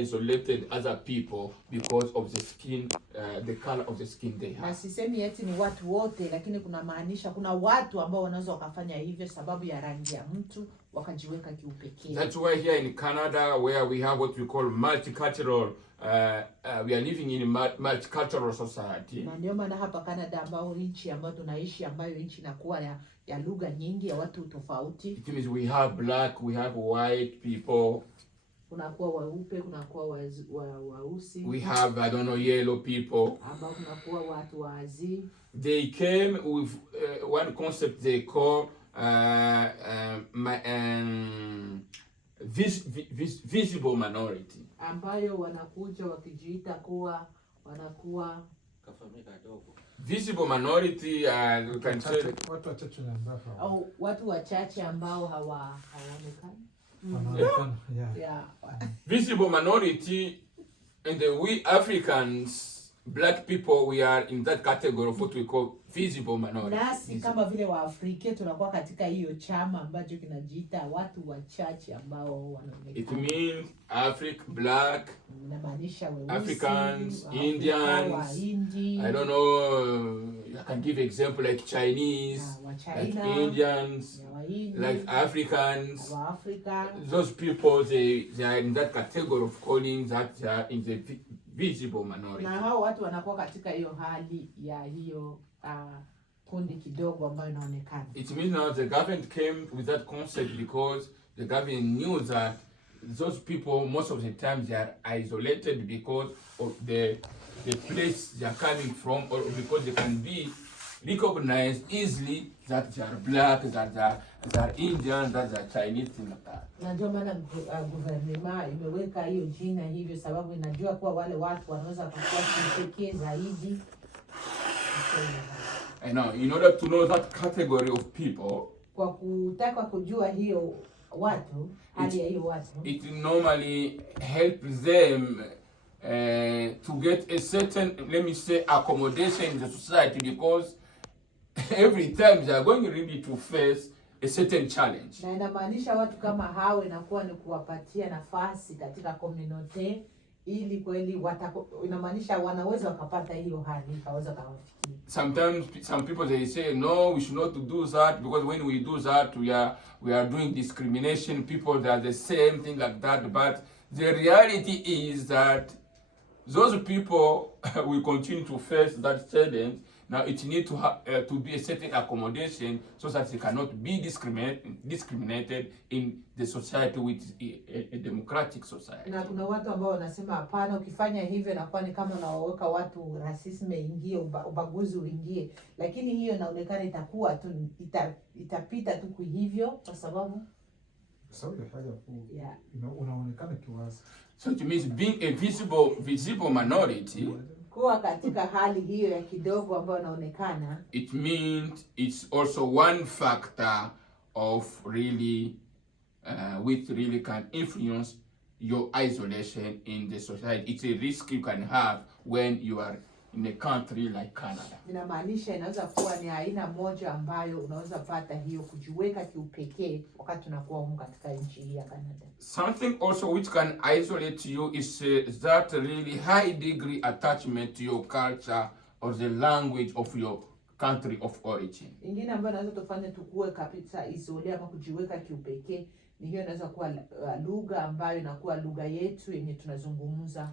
isolated other people because of the skin, the color of the skin they have. Na sisemi eti ni watu wote, lakini kuna maanisha kuna watu ambao wanaweza wakafanya hivyo sababu ya rangi ya mtu wakajiweka kiupekee. That's why here in Canada, where we have what we call multicultural, we are living in a multicultural society. Na ndio maana hapa Canada ambao nchi ambayo tunaishi, ambayo nchi inakuwa ya lugha nyingi ya watu tofauti. It means we have black, we have white people. Kunakuwa weupe, kunakuwa weusi. We have, I don't know, yellow people. Ambao kunakuwa watu wazi. They came with one concept they call visible minority. Ambayo wanakuja wakijiita kuwa wanakuwa visible minority, you can say watu wachache ambao au watu wachache ambao hawaonekani. Yeah. Visible minority, and we Africans, black people, we are in that category of what we call visible minority. Nasi kama vile wa Afrika tunakuwa katika hiyo chama ambacho kinajiita watu wachache ambao wanaonekana. It means black, inamaanisha weusi, Africans, Indians, I don't know, I can give example like Chinese, like Indians, like Africans. Those people, they are in that category of calling that they are in the visible minority. Na hao watu wanakuwa katika hiyo hali ya hiyo kundi kidogo ambayo inaonekana. It means now the government came with that concept because the government knew that those people most of the time they are isolated because of the place they are coming from, or because they can be recognized easily that they are black, that they are Indian, that they are Chinese, things like that. Na ndio maana gouvernement imeweka hiyo jina hivyo sababu inajua kuwa wale watu wanaweza kuwa kipekee zaidi. And now, in order to know that category of people, kwa kutaka kujua hiyo watu, hali ya hiyo watu, it normally helps them to get a certain, let me say, accommodation in the society, because every time they are going really to face a certain challenge. Na inamaanisha watu kama hao inakuwa ni kuwapatia nafasi katika community ili kweli inamaanisha wanaweza wakapata hiyo hali kaweza kawafikia. Sometimes some people they say no, we should not do that because when we do that we are doing discrimination, people that are the same thing like that, but the reality is that those people will continue to face that challenge. Now it needs to be a certain accommodation so that they cannot be discriminated in the society, which is a democratic society. Na kuna watu ambao wanasema hapana, ukifanya hivyo inakuwa ni kama unawaweka watu racism ingie, ubaguzi uingie, lakini hiyo inaonekana itakuwa tu itapita tu hivyo kwa sababu unaonekana kiwazi. So it means being a visible minority, kuwa katika hali hiyo ya kidogo ambayo inaonekana, it means it's also one factor of really which really can influence your isolation in the society. It's a risk you can have when you are in a country like Canada. Inamaanisha inaweza kuwa ni aina moja ambayo unaweza pata hiyo kujiweka kiupekee wakati unakuwa huko katika nchi hii ya Canada. Something also which can isolate you is that really high degree attachment to your culture or the language of your country of origin. Ingine ambayo inaweza tufanye tukue kabisa isole ama kujiweka kiupekee ni hiyo inaweza kuwa lugha ambayo inakuwa lugha yetu yenye tunazungumza.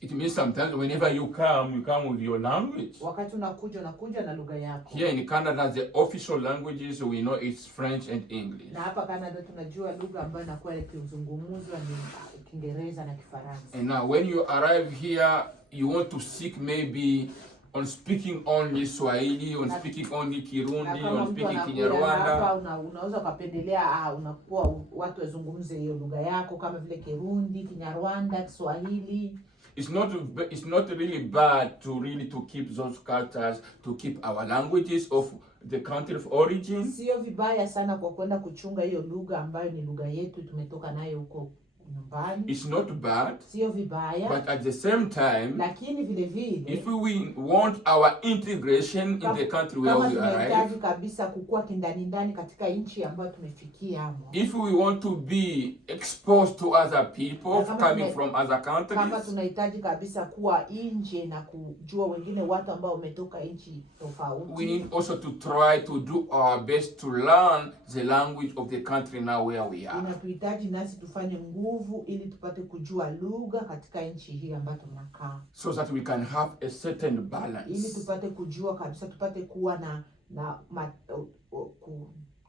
It means sometimes whenever you come with your language. Wakati unakuja na lugha yako. Here in Canada, the official languages we know it's French and English. Na hapa Canada tunajua lugha ambayo inakuwa ikizungumzwa ni Kiingereza na Kifaransa. And now when you arrive here, you want to seek maybe on speaking only Swahili, on speaking only Kirundi, on speaking Kinyarwanda. Hapa unaweza kupendelea unakuwa watu wazungumze hiyo lugha yako kama vile Kirundi, Kinyarwanda, Kiswahili. It's not really bad to keep those cultures, to keep our languages of the country of origin. Sio vibaya sana kwa kwenda kuchunga hiyo lugha ambayo ni lugha yetu tumetoka nayo huko nyumbani. It's not bad. Sio vibaya. But at the same time, lakini vile vile, if we want our integration in the country where we tunahitaji kabisa kukua kindani katika nchi ambayo tumefikia hapo. If we want to be exposed to other people coming from other countries, kama tunahitaji kabisa kuwa nje na kujua wengine watu ambao wametoka nchi tofauti, we need also to try to do our best to learn the language of the country now where we are. Tunahitaji nasi tufanye nguvu ili tupate kujua lugha katika nchi hii ambayo tunakaa, so that we can have a certain balance. Ili tupate kujua kabisa, tupate kuwa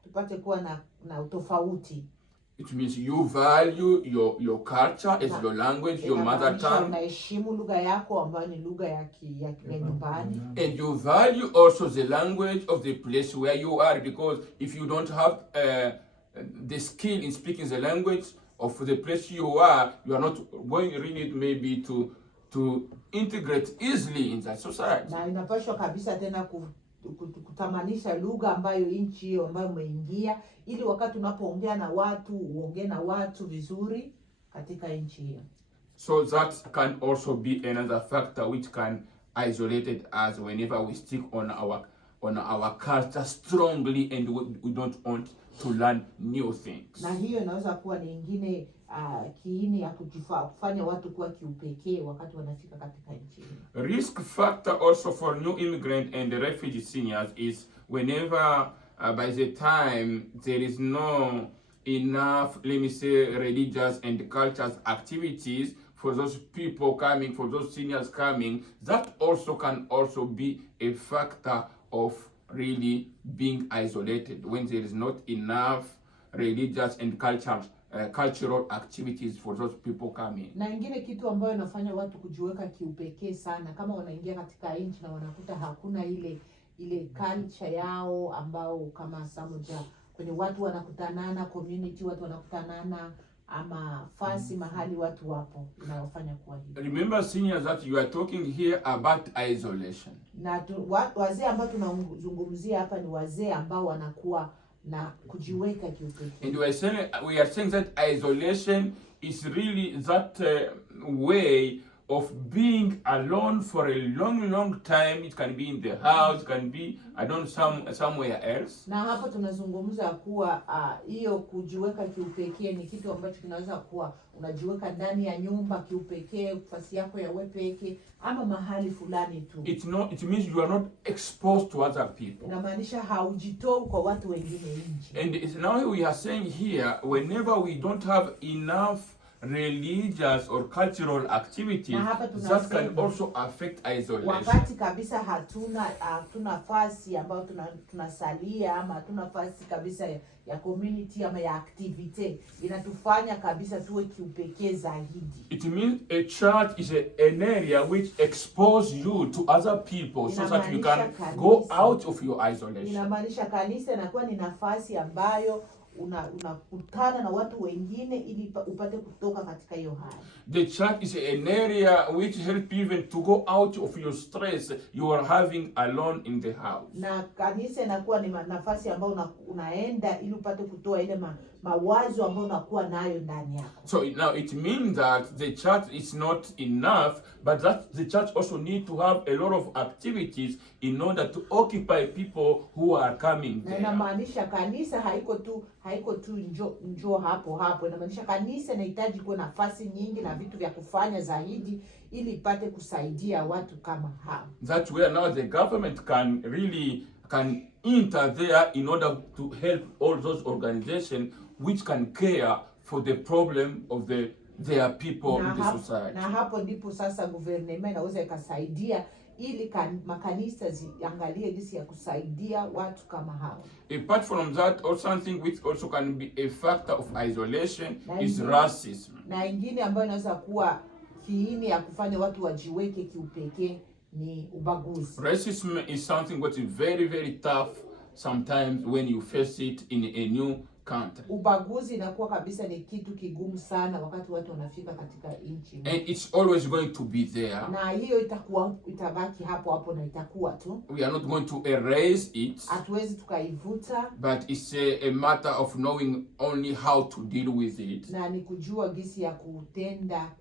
tupate kuwa na utofauti. It means you value your culture as your language, your mother tongue. Unaheshimu lugha yako ambayo ni lugha ya nyumbani. And you value also the language of the place where you are, because if you don't have the skill in speaking the language of the place you are not going really maybe to integrate easily in that society. Na inapaswa kabisa tena kutamanisha lugha ambayo nchi hiyo ambayo umeingia, ili wakati unapoongea na watu uongee na watu vizuri katika nchi hiyo. So that can also be another factor which can isolate us whenever we stick on our culture strongly and we don't want to learn new things. Na hiyo inaweza kuwa ni nyingine kiini ya kufanya watu kuwa kiupekee wakati wanafika katika nchi. Risk factor also for new immigrant and refugee seniors is whenever by the time there is no enough, let me say, religious and cultural activities for those people coming, for those seniors coming, that also can also be a factor of really being isolated when there is not enough religious and cultural activities for those people coming. Na ingine kitu ambayo inafanya watu kujiweka kiupekee sana, kama wanaingia katika nchi na wanakuta hakuna ile culture yao ambao kama samoja kwenye watu wanakutanana, community watu wanakutanana, ama fasi mahali watu wapo, inayofanya kuwa hivi. Remember seniors that you are talking here about isolation. Na wazee ambao tunazungumzia hapa ni wazee ambao wanakuwa na kujiweka kiupekee. And we are saying that isolation is really that way of being alone for a long time. It can be in the house, it can be somewhere else. Na hapo tunazungumza kuwa hiyo kujiweka kiupekee ni kitu ambacho kinaweza kuwa unajiweka ndani ya nyumba kiupekee, nafasi yako ya wewe pekee, ama mahali fulani tu. It means you are not exposed to other people. Inamaanisha haujitoi kwa watu wengine nje. And now we are saying here, whenever we don't have enough religious or cultural activities, that can also affect isolation. Wakati kabisa hatuna nafasi ambayo tunasalia, ama hatuna nafasi kabisa ya community ama ya activity, inatufanya kabisa tuwe kiupekee zaidi. It means a church is an area which exposes you to other people so that you can go out of your isolation. Inamaanisha kanisa inakuwa ni nafasi ambayo unakutana na watu wengine ili upate kutoka katika hiyo hali. The church is an area which help even to go out of your stress you are having alone in the house. Na kanisa inakuwa ni nafasi ambayo unaenda ili upate kutoa ile mawazo ambayo unakuwa nayo ndani yako. So now it means that the church is not enough, but that the church also need to have a lot of activities in order to occupy people who are coming there. Na inamaanisha kanisa haiko tu njoo hapo. Inamaanisha kanisa inahitaji kuwa nafasi nyingi na vitu vya kufanya zaidi ili ipate kusaidia watu kama hao. That's where now the government can enter there in order to help all those organizations which can care for the problem of their people in the society. Na hapo ndipo sasa government inaweza ikasaidia ili makanisa ziangalie jinsi ya kusaidia watu kama hao. Apart from that, also something which also can be a factor of isolation is racism. Na ingine ambayo inaweza kuwa kiini ya kufanya watu wajiweke kiupekee ni ubaguzi. Racism is something which is very tough sometimes when you face it in a new country. Ubaguzi inakuwa kabisa ni kitu kigumu sana wakati watu wanafika katika nchi. And it's always going to be there. Na hiyo itabaki hapo na itakuwa tu. We are not going to erase it. Hatuwezi tukaivuta. But it's a matter of knowing only how to deal with it. Na ni kujua jinsi ya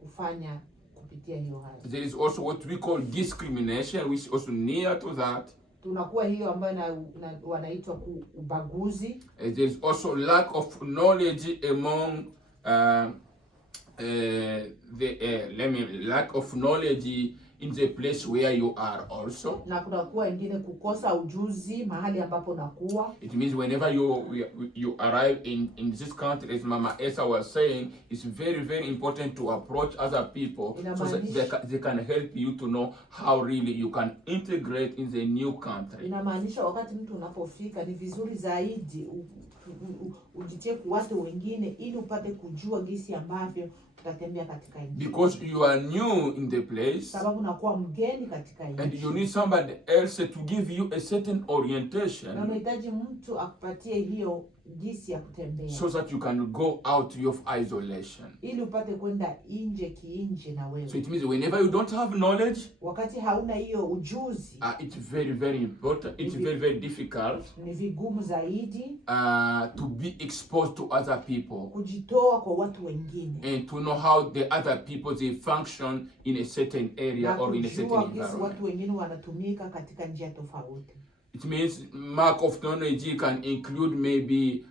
kufanya kupitia hiyo hali. There is also what we call discrimination, which is also near to that. Tunakuwa hiyo ambayo wanaitwa ubaguzi. There is also lack of knowledge among lack of knowledge in the place where you are also. Na kunakuwa ingine kukosa ujuzi mahali ambapo unakuwa. It means whenever you arrive in this country, as Mama Esa was saying, it's very, very important to approach other people so that they can help you to know how really you can integrate in the new country. Inamaanisha wakati mtu unapofika ni vizuri zaidi ujitie kwa watu wengine ili upate kujua jinsi ambavyo utatembea katika nchi. Because you are new in the place. Sababu unakuwa mgeni katika nchi. And you need somebody else to give you a certain orientation. Na unahitaji mtu akupatie hiyo jinsi ya kutembea. So that you can go out of isolation. Ili upate kwenda nje na wewe. So it means whenever you don't have knowledge, wakati hauna hiyo ujuzi, it's very, very important. It's very, very difficult. Ni vigumu zaidi to be exposed to other people. Kujitoa kwa watu wengine. And to know how the other people they function in a certain area or in a certain environment. Watu wengine wanatumika katika njia tofauti. It means lack of knowledge can include maybe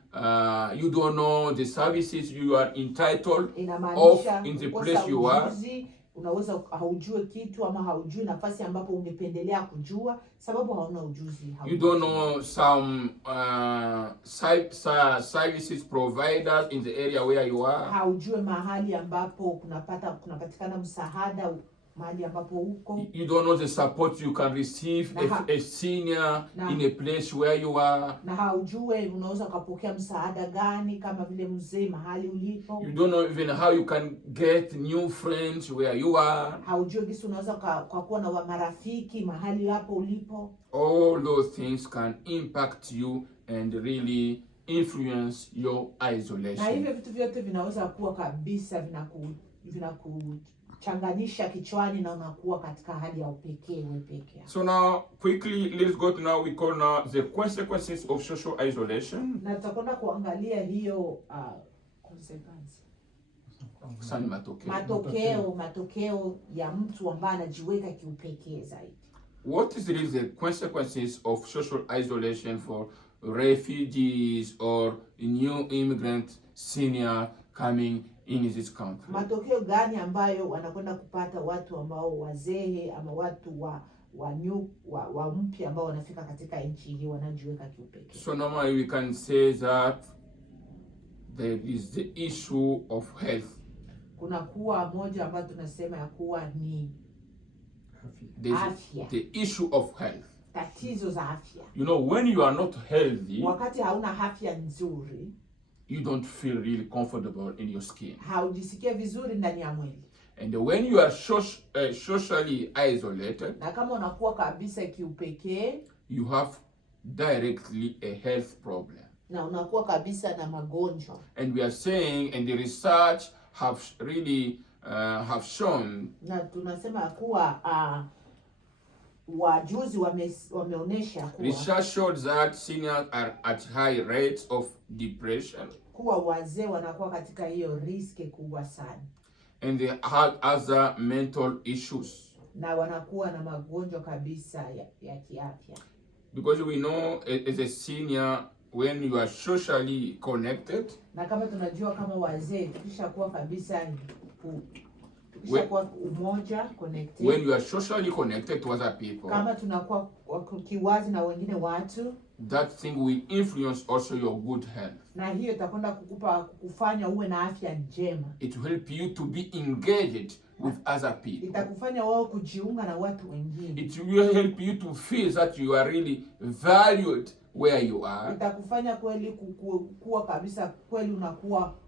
you don't know the services you are entitled of in the place you are. Unaweza haujue kitu ama haujui nafasi ambapo ungependelea kujua sababu hauna ujuzi. You don't know some services providers in the area where you are. Haujue mahali ambapo kunapatikana msaada mahali ambapo uko. You don't know the support you can receive a senior in a place where you are. Na haujue unaweza kupokea msaada gani kama vile mzee mahali ulipo. You don't know even how you can get new friends where you are. Haujue jinsi unaweza kuwa na marafiki mahali hapo ulipo. All those things can impact you and really influence your isolation. Na hivyo vitu vyote vinaweza kuwa kabisa changanisha kichwani na unakuwa katika hali ya upekee pekee. So now quickly let's go to now we call now the consequences of social isolation. Na tutakwenda kuangalia hiyo consequences. Sani matokeo ya mtu ambaye anajiweka kiupekee zaidi. What is really the consequences of social isolation for refugees or new immigrant senior coming in this country? Matokeo gani ambayo wanakwenda kupata watu ambao wazee ama watu wa mpya ambao wanafika katika nchi hii wanajiweka kiupekee? So normally we can say that there is the issue of health. Kuna kuwa moja ambayo tunasema ya kuwa ni afya. The issue of health. Tatizo za afya. You know, when you are not healthy, wakati hauna afya nzuri, you don't feel really comfortable in your skin. Haujisikia vizuri ndani ya mwili. And when you are socially isolated, na kama unakuwa kabisa kiupekee, you have directly a health problem. Na unakuwa kabisa na magonjwa. And we are saying, and the research have really have shown, na tunasema kuwa wajuzi wameonesha kuwa research showed that seniors are at high rates of depression. Kuwa wazee wanakuwa katika hiyo riski kubwa sana. And they have other mental issues. Na wanakuwa na magonjwa kabisa ya kiafya. Because we know as a senior, when you are socially connected, na kama tunajua kama wazee tukishakuwa kabisa umoja connected, when you are socially connected to other people, kama tunakuwa kiwazi na wengine watu, that thing will influence also your good health. Na hiyo itakwenda kukufanya uwe na afya njema. It will help you to be engaged with other people. Itakufanya wao kujiunga na watu wengine. It will help you to feel that you are really valued where you are. Itakufanya kweli kuwa kabisa kweli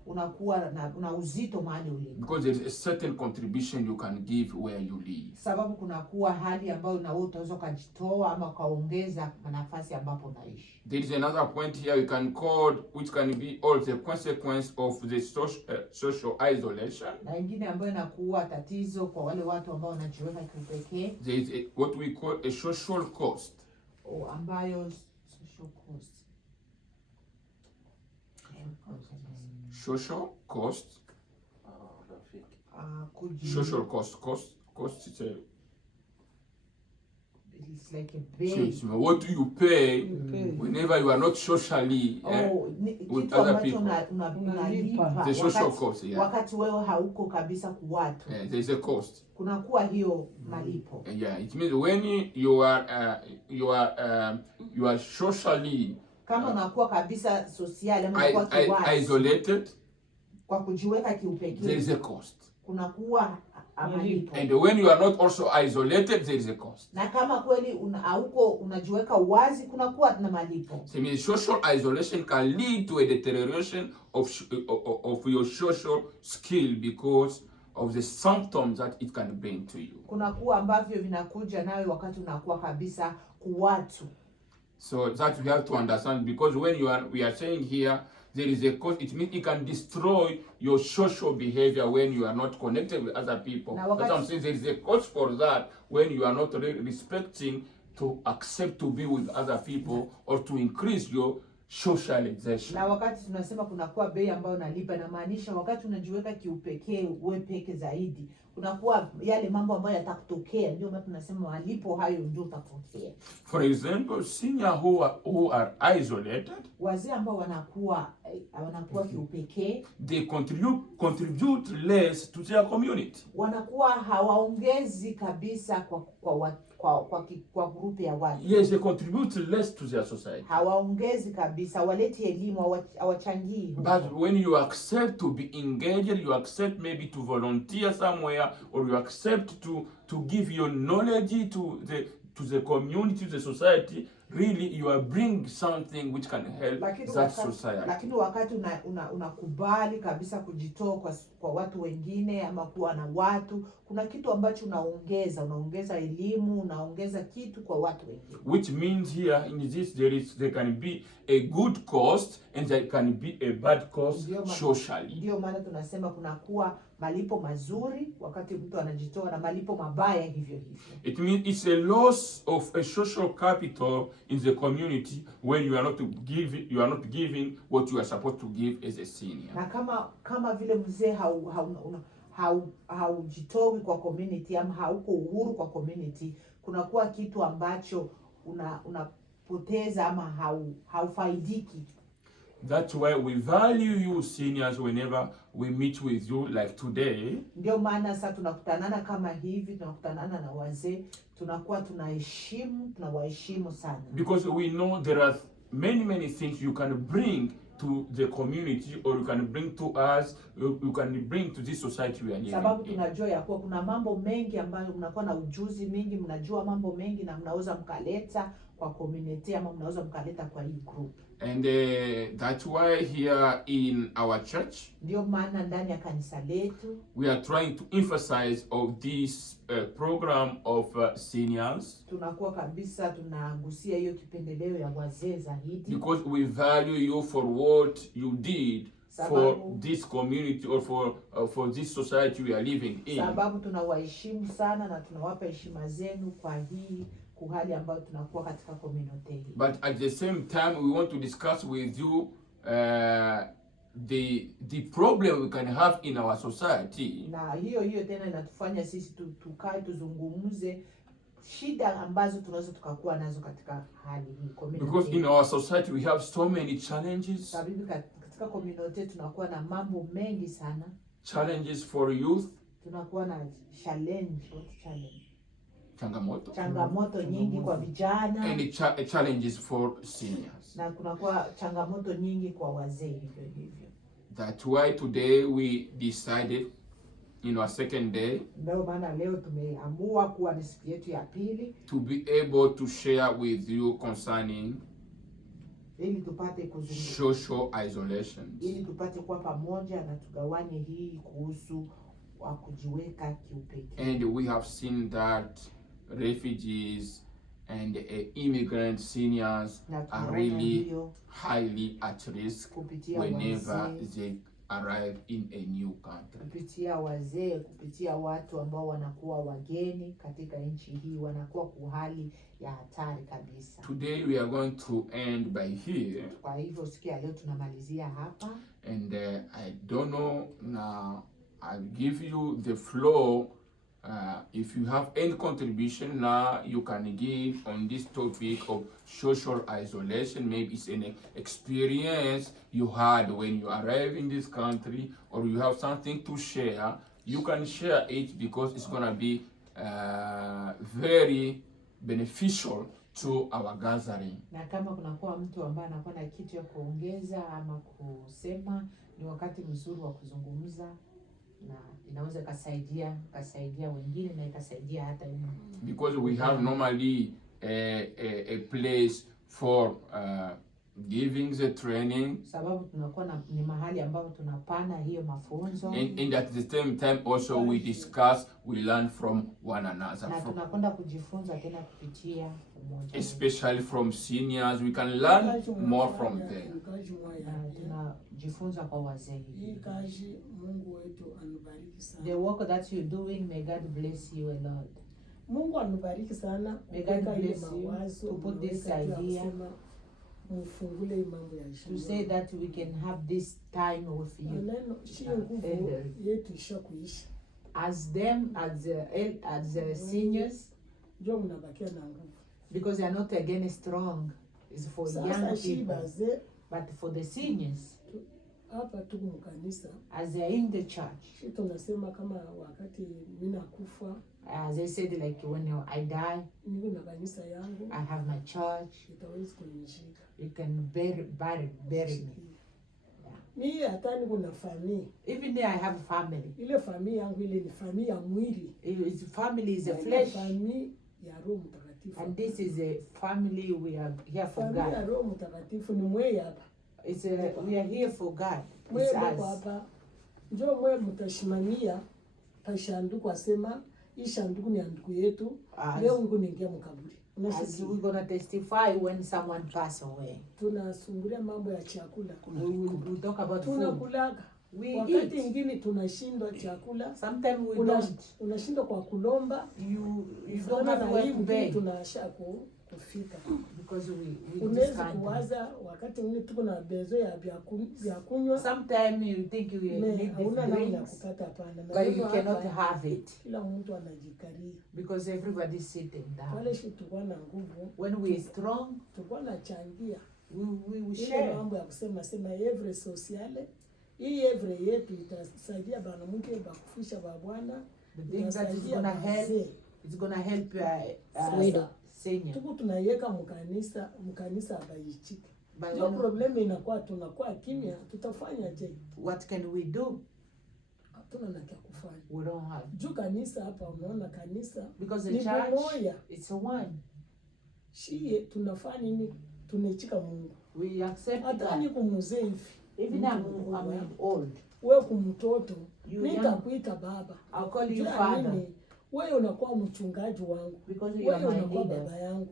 unakuwa na uzito mahali ulipo. Because there is a certain contribution you can give where you live. Sababu kunakuwa hali ambayo na wewe utaweza kujitoa ama kaongeza nafasi ambapo unaishi. There is another point here we can call, which can be also the consequence of the social isolation. Na ingine ambayo inakuwa tatizo kwa wale watu ambao wanajiweka kipekee. There is what we call a social cost. Ambayo social cost. Social cost. Social cost is it's like a bill. What do you pay whenever you are not socially with other people? The social cost, yeah. Wakati wewe hauko kabisa kwa watu. There is a cost. Kunakuwa hiyo malipo. Yeah, it means when you are socially kama unakuwa kabisa social ama unakuwa kiwazi, isolated, kwa kujiweka kiupekee, there is a cost. Kunakuwa malipo. And when you are not also isolated, there is a cost. Na kama kweli hauko unajiweka wazi, kunakuwa na malipo. So I mean, social isolation can lead to a deterioration of your social skill because of the symptoms that it can bring to you. Kunakuwa ambavyo vinakuja nawe wakati unakuwa kabisa kwa watu. So that we have to understand, because when we are saying here there is a cost, it means it can destroy your social behavior when you are not connected with other people. That's what I'm saying. There is a cost for that when you are not really respecting to accept to be with other people or to increase your socialization. Na wakati tunasema kunakuwa bei ambayo unalipa, na maanisha wakati unajiweka kiupekee wewe peke zaidi, kunakuwa yale mambo ambayo yatakutokea, ndio maana tunasema malipo hayo ndio utakutokea. For example, seniors who are isolated, wazee ambao wanakuwa kiupekee, they contribute less to their community. Wanakuwa hawaongezi kabisa kwa grupu ya watu. Yes, they contribute less to their society. Hawaongezi kabisa, waleti elimu, hawachangii. But when you accept to be engaged, you accept maybe to volunteer somewhere, or you accept to give your knowledge to the community, to the society, really you are bringing something which can help that society. Lakini wakati unakubali kabisa kujitoa kwa watu wengine ama kuwa na watu, kuna kitu ambacho unaongeza elimu, unaongeza kitu kwa watu wengine. Which means here in this there can be a good cost and there can be a bad cost socially. Ndio maana tunasema kunakuwa malipo mazuri wakati mtu anajitoa na malipo mabaya hivyo hivyo. It means it's a loss of a social capital in the community when you are not giving what you are supposed to give as a senior. Na kama vile mzee haujitoi kwa community ama hauko uhuru kwa community, kunakuwa kitu ambacho unapoteza ama haufaidiki. That's why we value you seniors whenever we meet with you like today. Ndio maana sasa tunakutanana kama hivi, tunakutanana na wazee, tunakuwa tunawaheshimu sana. Because we know there are many things you can bring to the community, or you can bring to us, you can bring to this society we are living. Sababu tunajua ya kuwa kuna mambo mengi ambayo mnakuwa na ujuzi mingi, mnajua mambo mengi na mnaweza mkaleta kwa community ama mnaweza mkaleta kwa hii group. And that's why here in our church, ndio maana ndani ya kanisa letu we are trying to emphasize of this program of seniors. Tunakuwa kabisa tunagusia hiyo kipendeleo ya wazee zaidi. Because we value you for what you did for this community or for this society we are living in. Sababu tunawaheshimu sana na tunawapa heshima zenu kwa hii kuhali ambayo tunakuwa katika community. But at the same time we want to discuss with you the problem we can have in our society. Na hiyo tena inatufanya sisi tukae tuzungumze shida ambazo tunaweza tukakuwa nazo katika hali hii community. Because in our society we have so many challenges. Sababu katika community tunakuwa na mambo mengi sana. Challenges for youth. Tunakuwa na challenge. Changamoto nyingi kwa vijana. And challenges for seniors. Na kunakuwa changamoto nyingi kwa wazee hivyo. That's why today we decided in our second day, ndio maana leo tumeamua kuwa ni siku yetu ya pili, to be able to share with you concerning ili tupate kuzungumza, social isolation. ili tupate kuwa pamoja na tugawanye hii kuhusu wa kujiweka kiupekee. And we have seen that refugees and immigrant seniors are really highly at risk whenever they arrive in a new country. Kupitia wazee, kupitia watu ambao wanakuwa wageni katika nchi hii, wanakuwa kwa hali ya hatari kabisa. Today we are going to end by here. Kwa hivyo siku ya leo tunamalizia hapa. And I don't know, now I'll give you the floor. If you have any contribution now, you can give on this topic of social isolation. Maybe it's an experience you had when you arrived in this country, or you have something to share. You can share it because it's gonna be very beneficial to our gathering. Na kama kunakuwa mtu ambaye anakuwa na kitu ya kuongeza ama kusema, ni wakati mzuri wa kuzungumza, na inaweza kasaidia wengine na ikasaidia hata yeye. Because we have normally a place for giving the training, sababu tunakuwa ni mahali ambapo tunapana hiyo mafunzo, and at the same time also we discuss, we learn from one another, na tunakwenda kujifunza tena kupitia umoja, especially from seniors. We can learn more from them. Tunajifunza kwa wazee. The work that you're doing, may God bless you a lot. Mungu anubariki sana. May God bless you to put this idea, to say that we can have this time with you. As them, as the seniors, because they are not again strong. It's for young people, but for the seniors, as they are in the church, as I said, like when I die, I have my church. You can bury me. Yeah. Even though I have a family, his family is a flesh, and this is a family we are here for God. We are here for God. It's us. As we're gonna testify when someone pass away. We talk about food. We eat. Sometimes we don't. You don't have where to beg. Because we just can't. Sometimes you think you need the drinks, but you cannot have it. Because everybody's sitting down. When we are strong, we will share. The thing that is gonna help, it's gonna help senior. What can we do? We don't have. Because the church, it's a one. We accept that. Even I'm old. I'll call you father. Wewe unakuwa mchungaji wangu. Wewe unakuwa baba yangu.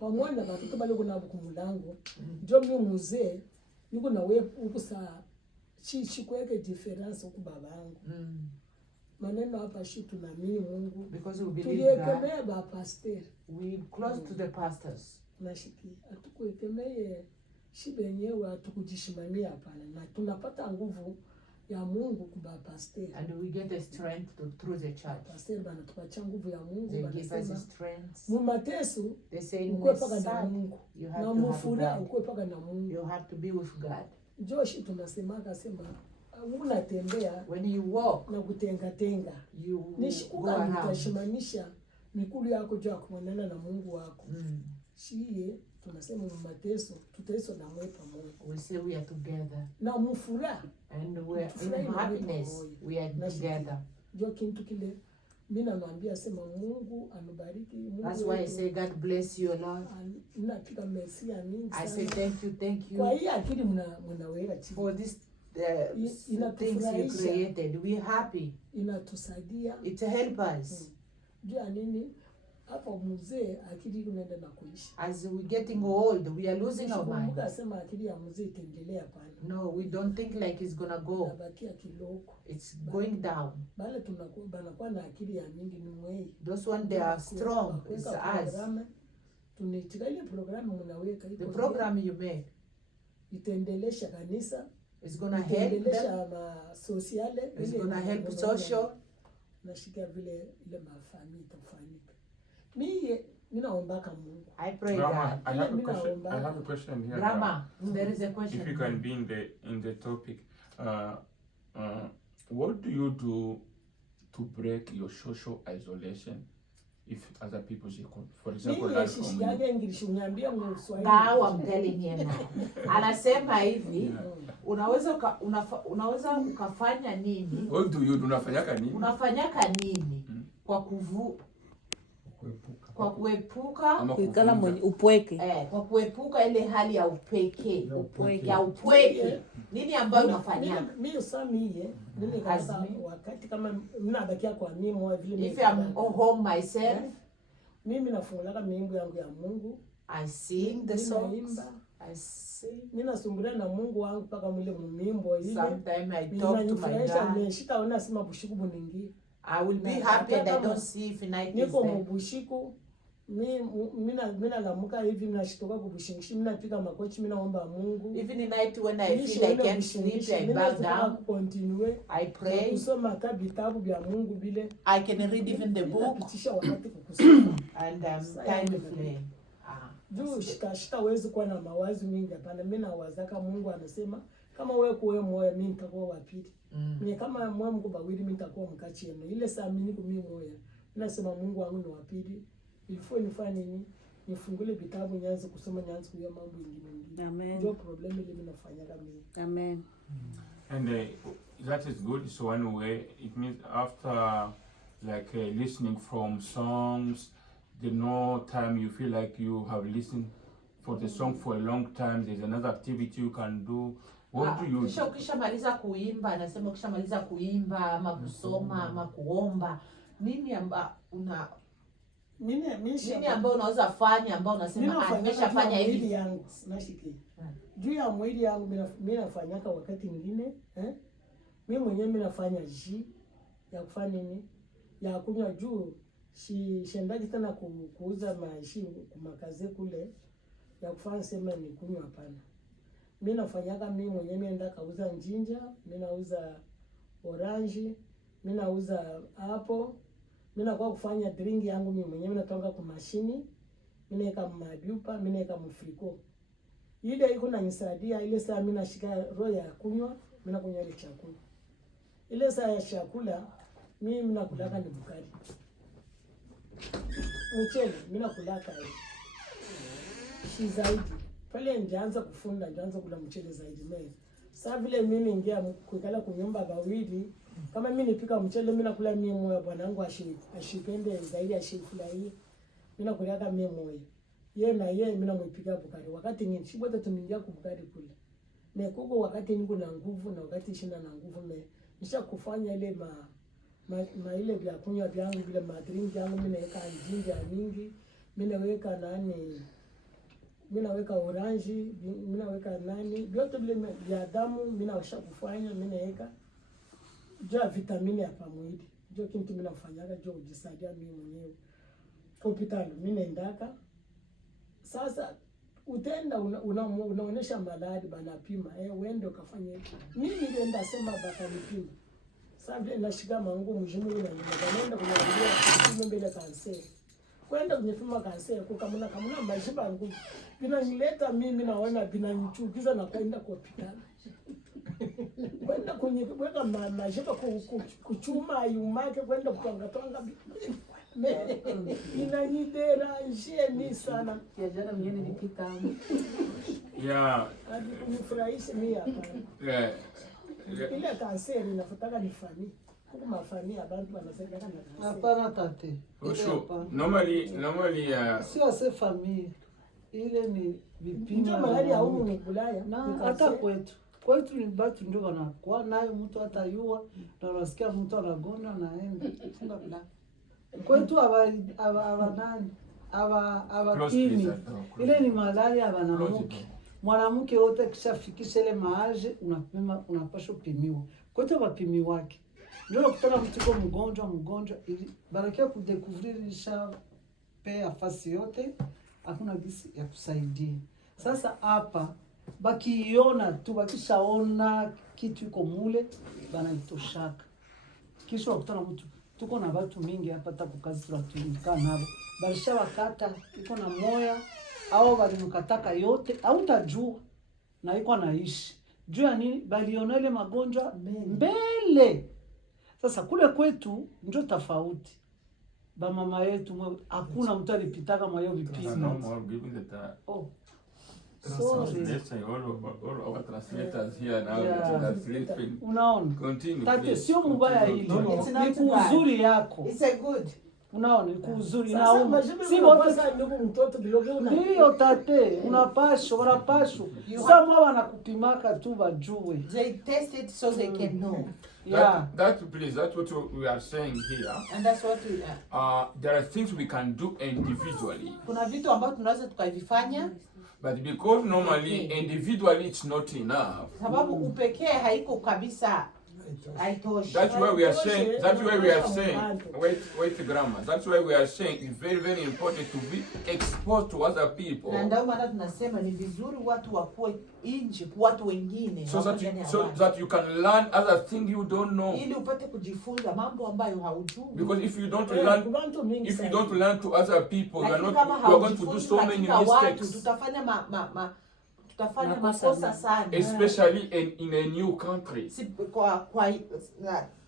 Pamoja na watoto bali kuna kumulango. Ndio mimi mzee, niko na wewe huko saa kweke difference huko baba yangu. Maneno hapa tunaamini Mungu. Because we believe God. Pastor. We close to the pastors. Nashiki atukuekemee benyewe atukujishimamia hapana, na tunapata nguvu ya Mungu kuba pastor. And we get the strength through the church. Pastor bana tupacha nguvu ya Mungu, they give us the strength. Mumateso they say ukwe paka na Mungu, you have na mufura ukwe paka na Mungu. You have to be with God. Joshi tunasema unatembea, when you walk na kutenga you nishikuka mtashimamisha mikulu yako juu kuonana na Mungu wako. Shiye tunasema mateso tutaiswa na mwe pamoja. We say we are together. Na mufura and we are in happiness. We are together. Jo kintu kile Mimi namwambia sema Mungu anubariki. Mungu. That's why I say God bless you a lot. Ninapika merci ya mingi sana. I say thank you. Kwa hiyo akili mnaweka chini. For this things you created. We're happy. Inatusaidia. It help us. Jua nini? Hapo mzee akili unaenda na kuisha. As we getting old, we are losing our mind. Mungu asema akili ya mzee itaendelea pana. No, we don't think like it's gonna go. Nabakia kiloko. It's going down. Bale banakuwa na akili ya mingi ni mwei. Those one they are strong. It's us. Tunaitika ile programu mnaweka the program you made. Itaendelesha kanisa. It's gonna help them. Sociale. It's gonna help social. Nashika vile ile mafami itafanyika. Mimi naomba Mungu. I pray Grandma, God. I have a question here. Grandma, there is a question. If you can be in the topic, what do you do to break your social isolation? If other people say, for example, like from I'm telling you now. Anasema hivi, unaweza ukafanya nini? What do you do? Unafanyaka nini? Unafanyaka nini kwa kuepuka kuikala mwenye upweke. Kwa kuepuka ile hali ya upweke. Nini ambayo unafanya? Mimi usamie, nini kama wakati kama mnabakia kwa mimi mwa vile if I'm home myself, mimi nafungulaka miimbo yangu ya Mungu. I sing the songs. I sing. Ninasumbulia na Mungu wangu paka mule mimbo ile. Sometimes I talk to my God. Shitaona sima bushiku buningi. I will be happy and I don't see if night is there. Niko mbushiku. Mina lamuka hivi minashitoka kubushingishi, mina pika makochi, mina omba Mungu. Even in night when I feel I can't sleep, I bow down. I pray. Kusoma vitabu vya Mungu bile. I can read even the book. And time to play. Juu shitawezi kuwa na mawazo mingi hapana. Mimi nawazaka Mungu anasema kama wewe kuwe moyo mimi nitakuwa wa pili. Mimi kama moyo Mungu bawili mimi nitakuwa mkachi yenu. Ile saa mimi mimi moyo. Nasema Mungu wangu ni wa pili. Before nifanye nini? Nifungule vitabu nyanze kusoma nyanze kuya mambo mengine. Amen. Ndio problem ile mimi nafanya kama hiyo. Amen. And that is good. So anyway, it means after listening from songs, the no time you feel like you have listened for the song for a long time, there's another activity you can do. What do you do? Ukishamaliza kuimba, anasema ukishamaliza kuimba ama kusoma ama kuomba, nini ambao unaweza fanya ambao unasema nimeshafanya hivi yangu nashiki. Juu ya mwili yangu mimi nafanyaka wakati mwingine, mimi mwenyewe mimi nafanya ya kufanya nini? Ya kunywa juu shendaji tena kuuza maishi kumakaze kule ya kufanya sema ni kunywa hapana. Mimi nafanyaka mimi mwenyewe naenda kauza njinja, mimi nauza orange, mimi nauza apple. Mimi nakuwa kufanya drink yangu mimi mwenyewe natoka kwa mashini, mimi naeka madupa, mimi naeka mfriko. Ile iko na nisaidia ile saa mimi nashika roho ya kunywa, mimi nakunywa ile chakula. Ile saa ya chakula mimi nakulaka ni bukari. Mchele mimi nakulaka hiyo. Si zaidi. Pale njaanza kufunda, njaanza kula mchele zaidi mimi. Sasa vile mimi ingia kukala kunyumba bawili, kama mimi nipika mchele mimi nakula mimi moyo bwana wangu ashipende zaidi ashifurahie. Mimi nakula kama mimi moyo. Yeye na yeye mimi nampika bukari. Wakati nyingi shibote tumingia kubukari kule. Na kuko wakati niko na nguvu na wakati sina na nguvu mimi nisha kufanya ile ile vya kunywa vyangu vile drink yangu mimi naweka njinja mingi, mimi naweka mimi naweka orange, mimi naweka vyote vile vya damu mimi nawasha kufanya, mimi naweka jua vitamini hapa mwili. Jua kitu mimi nafanyaga jua kujisaidia mimi mwenyewe. Hospitali mimi naendaka. Sasa utenda unaonesha maladi banapima, uende ukafanye. Mimi nilienda sema bakanipima. Sasa vile nashika mangu mjimu na ninaenda kuangalia mbele kanser. Kwenda kunipima kanser kukamuna majiba nguvu. Binanileta mimi naona binanichukiza na kwenda kwa hospitali. Kwenda kuweka majiba kuchuma yumake kwenda kutanga inanideranger ni sana. Ya jana mwenyewe nilipika. Yeah. Hadi kunifurahisha mimi hapa. Ile kanseri inafutaka nifanye. Kumafanyia abantu wanasema kana. Hapana tate. For sure. Normally sio ase famille. Ile ni vipimo. Ndio mahali ya humu ni Bulaya. Na hata kwetu ni batu ndio wanakuwa nayo mtu hata yua na unasikia mtu anagonda naenda. Funga bila. Kwetu aba nani? Aba kimi. Ile ni malaria banamuke. Mwanamke wote kishafikisha ile maaje unapaswa kupimiwa. Kwetu wapimi wake. Ndio kutana mtu kwa mgonjwa ili barakia kudekuvririsha pea fasi yote hakuna gisi ya kusaidia. Sasa hapa bakiona tu bakishaona kitu iko mule banaitoshaka. Kisha wakutana mtu tuko na watu mingi hapa hata kukazi tunatumika nabo. Barisha wakata iko na moya au balimkataka yote au utajua na iko anaishi. Jua nini baliona ile magonjwa mbele. Sasa kule kwetu ndio tofauti. Ba mama yetu hakuna mtu alipitaka mwa hiyo vipimo. Oh. All our translators here now translating. Unaona? Continue. Tate sio mbaya hili. Ni kuzuri yako. It's a good. Unaona ni kuzuri na si wote ndugu mtoto biloge una. Ndio tate, unapaswa. Sama wanakupimaka tu wajue. They test it so they can know. Yeah. That's what we are saying here. And that's what we there are things we can do individually. Kuna vitu ambavyo tunaweza tukavifanya. But because normally individually it's not enough. Sababu upekee haiko kabisa. That's why we are saying. Wait, grammar. That's why we are saying it's very, very important to be exposed to other people. Na ndio maana tunasema ni vizuri watu wakuwe nje kwa watu wengine. So that you can learn other things you don't know. Ili upate kujifunza mambo ambayo haujui. Because if you don't learn to other people, you are going to do so many mistakes. Tutafanya makosa sana. Especially in a new country.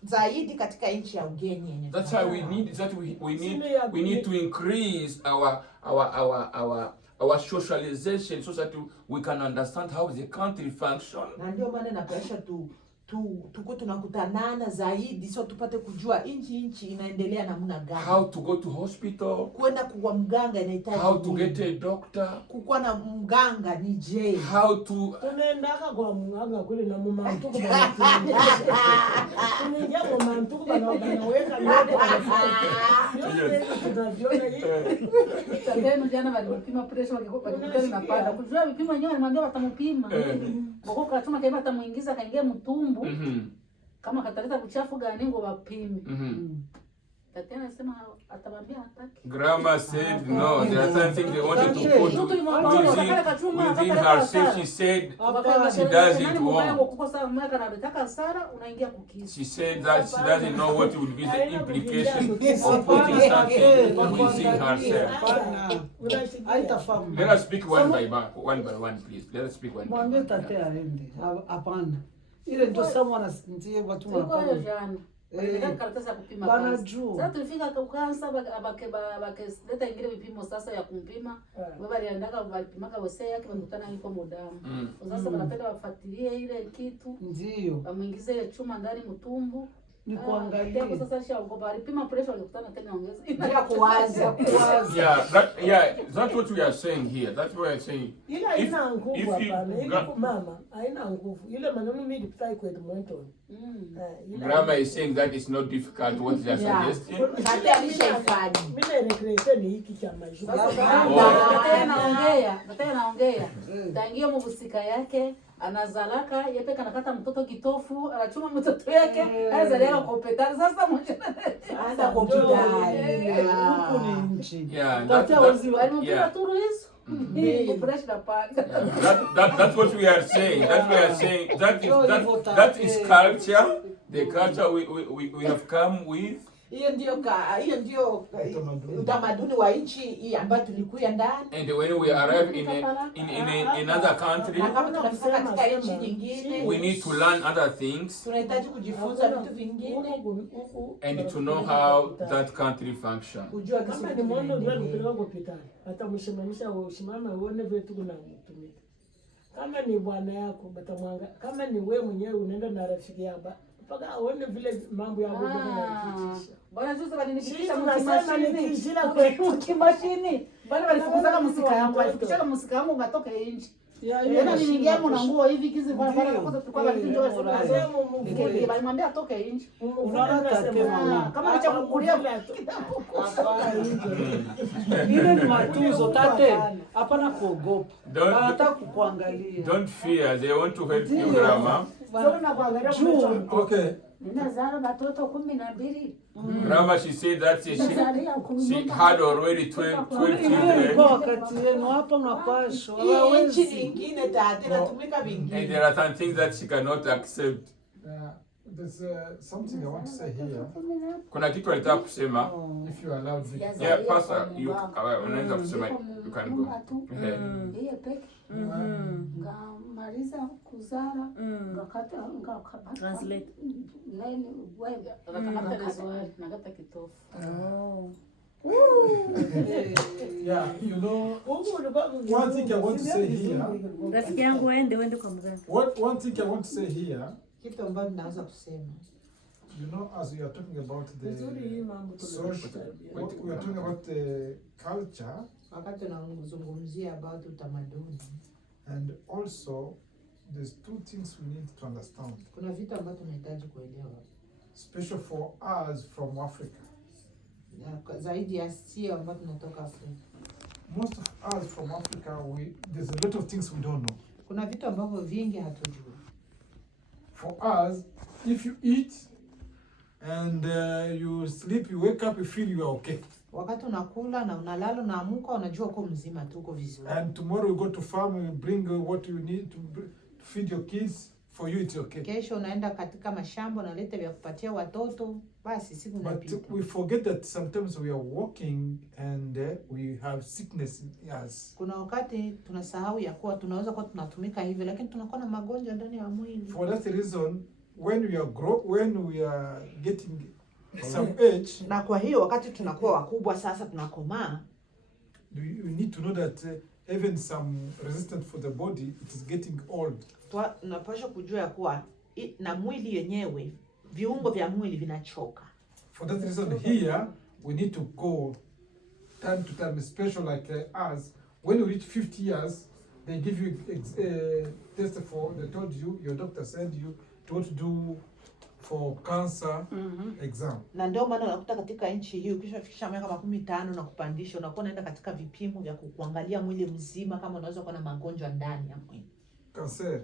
Zaidi katika nchi ya ugeni. That's why we need to increase our socialization so that we can understand how the country functions. Na ndio maana napasha tuko tunakutanana zaidi so tupate kujua nchi inaendelea namna gani. How to go to hospital. Kwenda kwa mganga inahitaji. How to get a doctor. Kukuwa na mganga ni je. How to tunaendaka kwa mganga kule na mama mtuko bana. Tunaingia kwa mama mtuko bana wanaweka yote. Tunajiona hii. Tena jana walipima pressure wakikopa daktari napanda. Kujua vipimo wenyewe alimwambia watampima. Boko kachuma kaiba atamuingiza kaingia mtumbu. Kama kataleta kuchafu gani ngo wapime. Tatiana anasema atamwambia hataki. Grandma said no, there are some things they wanted to put within herself. She said she doesn't want. She said that she doesn't know what would be the implication of putting something within herself. Let us speak one by one, please. Let us speak one by one. Mwambie tate aende. Hapana. Ile ndio someone ndio watu wanapanga. Karatasi ya kupima kansa. Sasa tulifika kwa kansa leta ingine vipimo sasa ya kumpima. Wewe aliandaka walipimaka wose yake wanakutana yuko modamu. Sasa wanapenda wafuatilie ile kitu. Ndio. Wamuingize ile chuma ndani mtumbu. Ni kuangalia. Hapo sasa shaogopa alipima pressure walikutana tena ongeza. Bila kuwaza. That's what we are saying here. That's what we are saying. Ile haina nguvu hapana. Ile mama haina nguvu. Ile maneno mimi nilipitai kwa Edmonton. Grandma is saying that it's not difficult what they are suggesting. Hata alishaifanya. Mimi recreation hiki cha maisha. Nataka naongea. Tangia mubusika yake anazalaka yepe kanakata mtoto kitofu anachuma mtoto yake anazaleka kwa hospitali sasa mmoja anaanza kwa hospitali huko ni nchi alimpiga turu hizo pressure pale. That's what we are saying. That is culture, the culture we have come with. Hiyo ndio utamaduni wa nchi ambayo tulikuwa ndani. And when we arrive in another country, we need to learn other things. Tunahitaji kujifunza vitu vingine and to know how that country functions. Kujua kama ni mwana ndio kupeleka hospitali. Hata mshimamisha ushimama uone vitu kuna kutumika. Kama ni bwana yako batamwanga, kama ni wewe mwenyewe unaenda na rafiki yako mpaka aone vile mambo ya Mungu yanakitisha. Bwana juzi walinifikisha Tunasema nikishila mkimashini. Bwana walifukuza musika yangu, walifikisha musika yangu ngatoke nje. Tena niingia na nguo hivi kizi kwa kwanza tukua walikinjo wa walimwambia atoke nje. Unaona tatema Kama acha kukulia ile ni matuzo tate, hapana kuogopa. Wanataka kukuangalia. Don't fear, they want to help you, grandma. Okay. Ninazala watoto 12. Grandma, she said that she had already 12 children. Wakati yenu hapa mnapashwa. Hii nchi nyingine tate natumika vingine. And there are some things that she cannot accept. There's something I want to say here. Kuna kitu alitaka kusema. If you allow me. Yeah, pastor, unaweza kusema, you can go. Ndiye peke. Ngamaliza kuzala, ngakata Translate. nani wewe ngakamata na swali, ngakata kitofu. Yeah, you know, one thing I want to say here. Rafiki yangu uende kwa mganga. One thing I want to say here. Kitu ambacho naweza kusema. You know, as we are talking about the social, we are talking about the culture, Wakati tunazungumzia about utamaduni. and also there's two things we need to understand, Kuna vitu ambavyo tunahitaji kuelewa. especially for us from Africa. Zaidi ya sio ambao tunatoka Afrika. Most of us from Africa, there's a lot of things we don't know. Kuna vitu ambavyo vingi hatujui. For us, if you eat and you sleep, you wake up, you feel you are okay. Wakati unakula na unalala unaamuka unajua uko mzima tu uko vizuri. And tomorrow you go to farm, you bring what you need to feed your kids. For you it's okay. Kesho unaenda katika mashamba unaleta vya kupatia watoto, basi siku inapita. But we forget that sometimes we are walking and we have sickness in us. Kuna wakati tunasahau ya kuwa tunaweza kuwa tunatumika hivi lakini tunakuwa na magonjwa ndani ya mwili. For that reason, when we are getting some age, Na kwa hiyo wakati tunakuwa wakubwa sasa tunakomaa, you need to know that even some resistance for the body, it is getting old. tunapaswa kujua ya kuwa na mwili yenyewe, viungo vya mwili vinachoka. For that reason here, we need to go time to time, especially like us. When you reach 50 years, they give you test they told you, your doctor said you what to do for cancer exam. Na ndio maana unakuta katika nchi hii ukishafikisha miaka 15 na kupandisha unakuwa unaenda katika vipimo vya kuangalia mwili mzima kama unaweza kuwa na magonjwa ndani ya mwili. Cancer.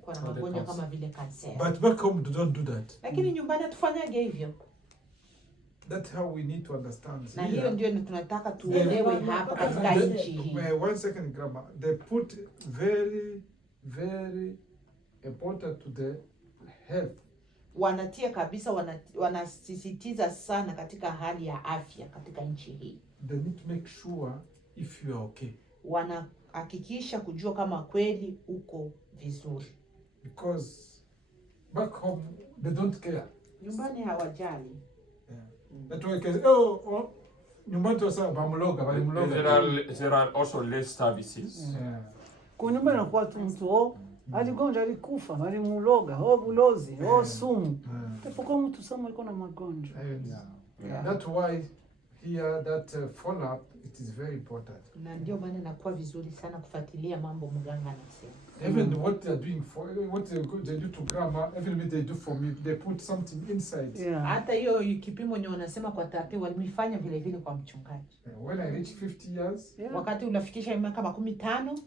Kwa na magonjwa kama vile kansa. But back home they don't do that. Lakini nyumbani hatufanyage hivyo. That's how we need to understand. Na hiyo ndio tunataka tuelewe hapa katika nchi hii. One second, Grandma. They put very, very important to the health. Wanatia kabisa, wanasisitiza sana katika hali ya afya katika nchi hii. They need to make sure if you are okay. Wanahakikisha kujua kama kweli uko vizuri. Because back home they don't care. Nyumbani hawajali. Nyumbani tuwasa bamuloga, bamuloga. There are also less services. Yeah. Kunyumba inakuwa tu mtu aligonjwa alikufa, walimuloga, bulozi, sumu. Tapokuwa mtu sama alikuwa na magonjwa. That's why here that follow up it is very important. Na ndio maana inakuwa vizuri sana kufuatilia mambo mganga anasema. Even what they are doing for what they do to Grandma, even what they do for me, they put something inside. Hata hiyo kipimo nyo wanasema kwa tatu walimifanya vile vile kwa mchungaji. When I reach 50 years, wakati unafikisha miaka 15,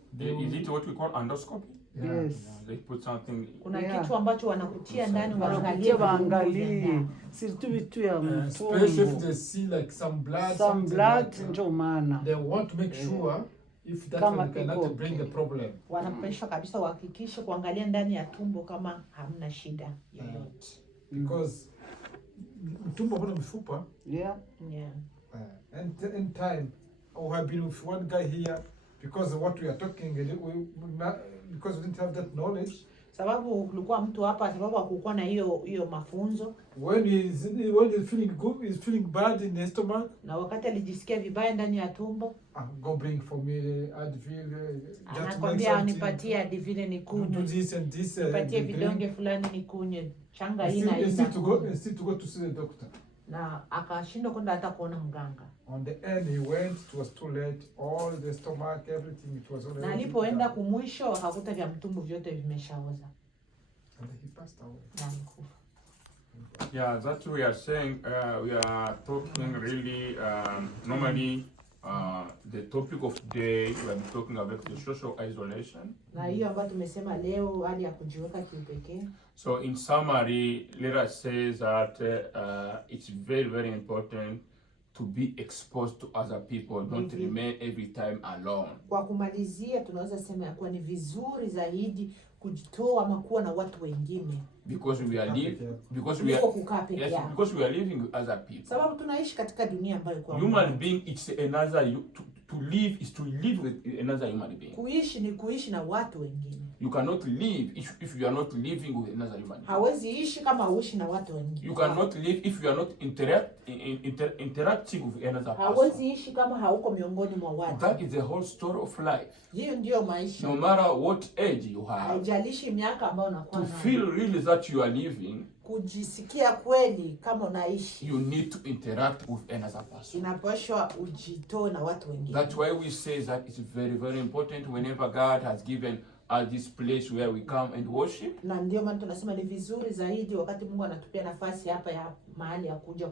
is it what we call endoscopy? Yes. They put something. Kuna kitu ambacho wanakutia ndani waangalie. Si tu vitu ya mtumbo. Especially if they see like some blood, ndio maana. They want to make sure if that one cannot bring the problem. Wanapesha kabisa uhakikishe kuangalia ndani ya tumbo kama hamna shida yoyote. Because tumbo kuna mifupa. And in time, I have been with one guy here because of what we are talking, because we didn't have that knowledge. Sababu kulikuwa mtu hapa sababu hakukuwa na hiyo mafunzo. When he's feeling good, he's feeling bad in the stomach. Na wakati alijisikia vibaya ndani ya tumbo, Go bring for me Advil. anakwambia nipatie Advil nikunywe. Do this and this. Nipatie vidonge fulani nikunywe. Changa hii na instead to go to see the doctor. Na akashindwa kwenda hata kuona mganga. On the end he went, it was too late. All the stomach, everything, it was already. Na alipoenda kumwisho hakuta vya mtumbo vyote vimeshaoza. And he passed away. Na alikufa. Yeah, that's what we are saying. We are talking really normally. The topic of today, we are talking about the social isolation. Na hiyo ambayo tumesema leo, hali ya kujiweka kiupekee. So in summary, let us say that it's very, very important to be exposed to other people, don't remain every time alone. Kwa kumalizia, tunaweza sema ya kuwa ni vizuri zaidi kujitoa ama kuwa na watu wengine. Because we are living with other people. Sababu tunaishi katika dunia ambayo kwa human being, it's another to live is to live with another human being. Kuishi ni kuishi na watu wengine. You cannot live if you are not living with another human being. Hawezi ishi kama huishi na watu wengine. You cannot live if you are not interacting with another person. Hawezi ishi kama hauko miongoni mwa watu. That is the whole story of life. Hiyo ndio maisha. No matter what age you have. Haijalishi miaka ambayo unakuwa nayo. To feel really that you are living. Kujisikia kweli kama unaishi. You need to interact with another person. Inapaswa ujitoe na watu wengine. That's why we say that it's very, very important whenever God has given us this place where we come and worship. Na ndio maana tunasema ni vizuri zaidi wakati Mungu anatupea nafasi hapa ya mahali ya kuja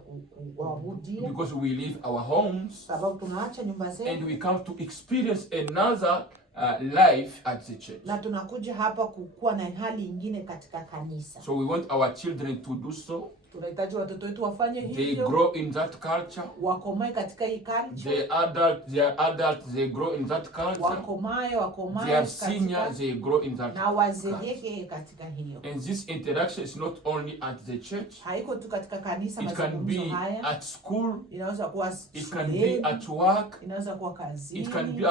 kuabudia. Because we leave our homes. Sababu tunaacha nyumba zetu. And we come to experience another life at the church. Na tunakuja hapa kukuwa na hali nyingine katika kanisa. So we want our children to do so. Tunahitaji watoto wetu wafanye hivyo. They grow in that culture. Wakomae katika hii culture. They are adult, they grow in that culture. Wakomae they are senior, they grow in that na wazeeke katika hiyo. And this interaction is not only at the church. Haiko tu katika kanisa, it can be at school. Inaweza kuwa it can be at work. Inaweza kuwa kazini. It can be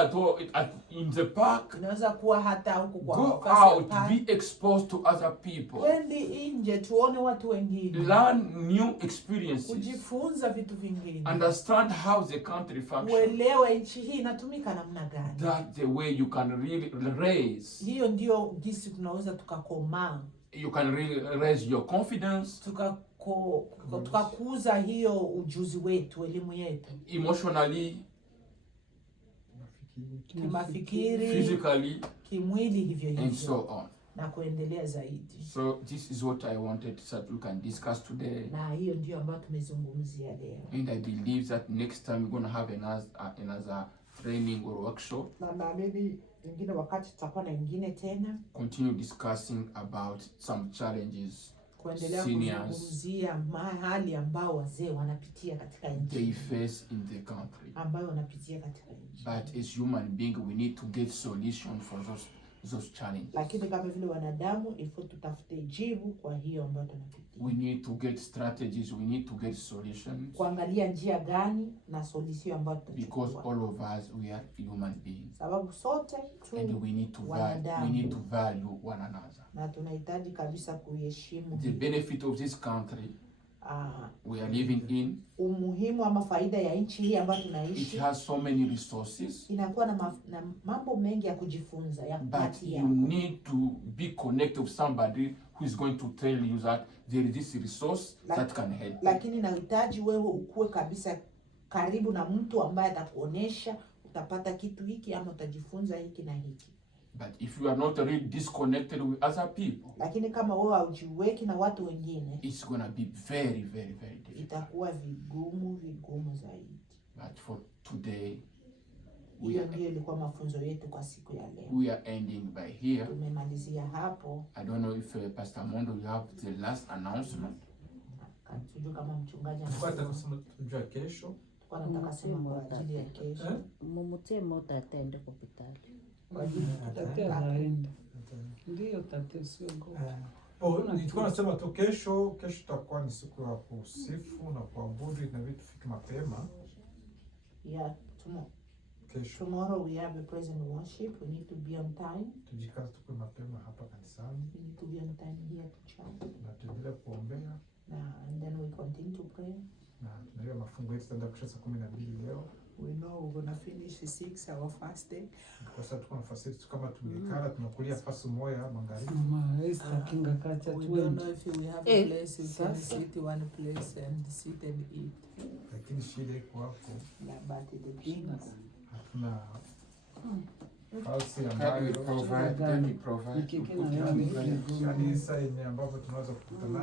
in the park. Inaweza kuwa hata huko kwa go out, be exposed to other people. Twende nje tuone watu wengine. Learn new experiences. Kujifunza vitu vingine. Understand how the country functions. Uelewe nchi hii inatumika namna gani. That's the way you can really raise. Hiyo ndio jinsi tunaweza tukakomaa. You can really raise your confidence. Tukakuza hiyo ujuzi wetu, elimu yetu. Emotionally. Kimafikiri. Physically. Kimwili hivyo hivyo. And so on. Na kuendelea zaidi. So this is what I wanted that we can discuss today. Na hiyo ndio ambayo tumezungumzia leo. And I believe that next time we're going to have another training or workshop. Na naamini ingine wakati tutakuwa na ingine tena. Continue discussing about some challenges. Kuendelea kuzungumzia mahali ambao wazee wanapitia katika nchi. They face in the country. Ambayo wanapitia katika nchi. But as human being we need to get solution for those challenges. Lakini kama vile wanadamu ifo tutafute jibu kwa hiyo ambayo tunapitia. We need to get strategies, we need to get solutions. Kuangalia njia gani na solution ambayo tutachukua. Because all of us we are human beings. Sababu sote tu and we need to value one another. Na tunahitaji kabisa kuheshimu. The benefit of this country we are living in. Umuhimu ama faida ya nchi hii ambayo tunaishi. It has so many resources. Inakuwa na mambo mengi ya kujifunza ya kupatia. But you need to be connected with somebody who is going to tell you that there is this resource that can help. Lakini nahitaji wewe ukue kabisa karibu na mtu ambaye atakuonesha utapata kitu hiki ama utajifunza hiki na hiki. But if you are not really disconnected with other people, lakini kama wewe haujiweki na watu wengine, it's gonna be very, very, very difficult. Itakuwa vigumu zaidi. But for today, hiyo ndio ilikuwa mafunzo yetu kwa siku ya leo. We are ending by here. Tumemalizia hapo. I don't know if Pastor Mondo you have the last announcement. Sijui kama mchungaji anataka kusema tujua kesho. Nataka sema kwa ajili ya kesho. Mumutie mota atende hospitali. Ndio tate sio nilikuwa nasema tu kesho itakuwa ni siku ya kusifu na kuabudu na vitu fiki mapema. Yeah, kesho. Tomorrow we have a praise and worship. We need to be on time. Tujikaze tukue mapema hapa kanisani. We need to be on time here to church. Na tuendelee kuombea. And then we continue to pray. Na tunaiwa mafungo yetu tutaenda kusha saa 12 leo. We know we're gonna finish 6 hour fasting. Kwa sababu tuko na facility kama tumekala tunakulia fasi moja magharibi. Mama Esther kinga kacha We 20. don't know if we have a place we can sit one place and sit and eat. Lakini shida iko hapo. Yeah, but the thing is, Hatuna falsi Can we ambayo provide? Can we provide? Nikiki na Put wewe on ni the- yani saa yenye ambapo tunaweza kukutana